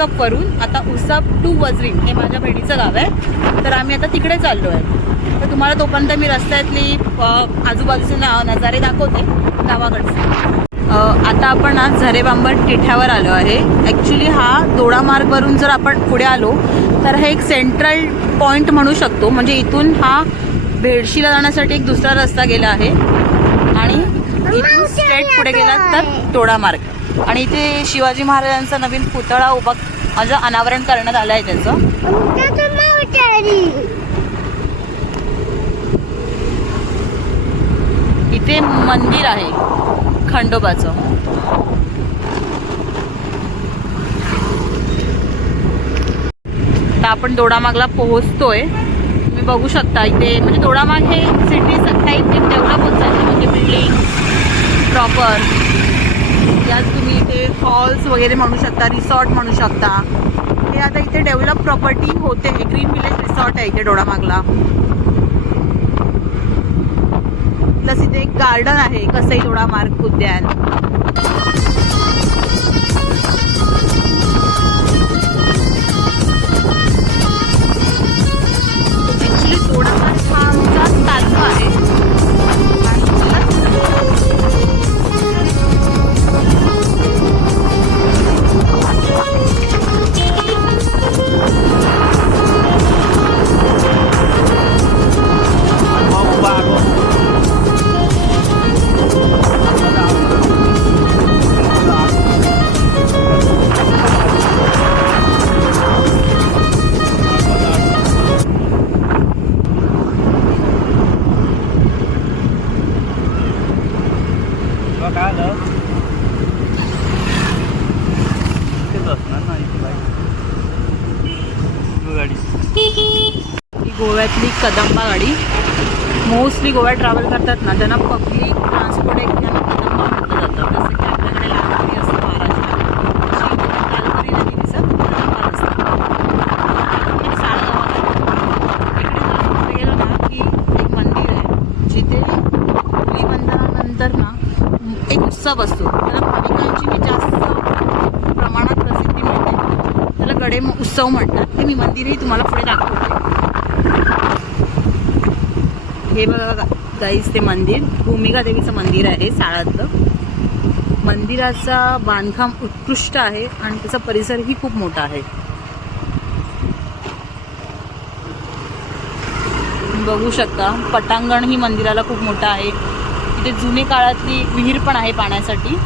उसपवरून आता उसप टू वजरी हे माझ्या बहिणीचं गाव आहे, तर आम्ही आता तिकडे चाललो आहे. तर तुम्हाला तोपर्यंत मी रस्त्यातली आजूबाजूचे नजारे दाखवते गावाकडचे. आता आपण आज झरेबांबर टिठ्यावर आलो आहे. ॲक्च्युली हा दोडा मार्गवरून जर आपण पुढे आलो तर हे एक सेंट्रल पॉईंट म्हणू शकतो. म्हणजे इथून हा भेडशीला जाण्यासाठी एक दुसरा रस्ता गेला आहे आणि इथून स्ट्रेट पुढे गेला तर दोडा मार्ग. आणि इथे शिवाजी महाराजांचा नवीन पुतळा उभा म्हणजे अनावरण करण्यात आलं आहे त्याचं. इथे मंदिर आहे खंडोबाचं. आता आपण दोडामागला पोहोचतोय. तुम्ही बघू शकता इथे म्हणजे दोडामाग हे सिटी टाईप एक डेव्हलप होत चालले. म्हणजे बिल्डिंग प्रॉपर यात तुम्ही इथे हॉल्स वगैरे म्हणू शकता, रिसॉर्ट म्हणू शकता. हे आता इथे डेव्हलप प्रॉपर्टी होते. ग्रीन विलेज रिसॉर्ट आहे इथे दोडामागला. प्लस इथे एक गार्डन आहे कसई दोडामार्ग उद्यान. ऍक्च्युली दोडामार्ग हा आमचा तालुका आहे. ही गोव्यातली कदंबा गाडी. मोस्टली गोव्यात ट्रॅव्हल करतात ना त्यांना पब्लिक ट्रान्सपोर्ट एक त्यांना कदंबा म्हटलं जातं. जसं की आपल्याकडे लालपरी असतं महाराष्ट्रात, लालपरी नदीचं कदंबा असतं. इकडे गेलो ना की एक मंदिर आहे जिथे धुलीवंदनानंतर ना एक उत्सव असतो. त्याला भाविकांची जास्त प्रमाणात प्रसिद्धी मिळते. त्याला गडे उत्सव म्हणतात. ते मी मंदिरही तुम्हाला पुढे दाखवते. हे बघा गाईस, ते मंदिर भूमिका देवीचं मंदिर आहे साळातलं. मंदिराचा बांधकाम उत्कृष्ट आहे आणि त्याचा परिसरही खूप मोठा आहे. बघू शकता पटांगण ही मंदिराला खूप मोठं आहे. इथे जुने काळातली विहीर पण आहे पाण्यासाठी.